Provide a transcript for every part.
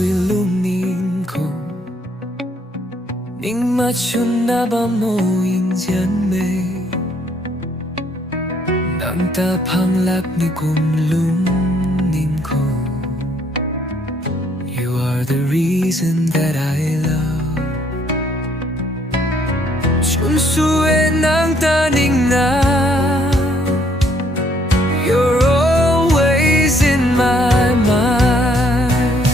tuy luôn nín khổ ning mắt chun na ba mo in gian mê nang ta phang lak ni kum lung nín khổ. You are the reason that I love. Chun su e nang ta ning na. You're always in my mind.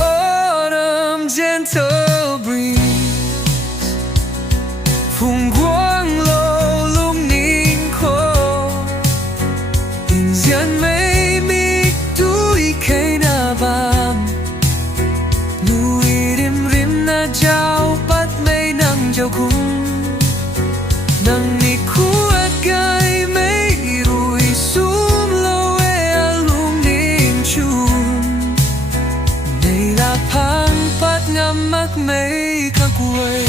Autumn gentle breeze, phùng quang lô lung nín khô. In gian mây mi tui kay na bam. Nui rim rim na jau pat mây nang jau kung. Nang ni kuat gai mây rui sum lo e alum din chum. Này là phang pat ngam mak mây ka quay.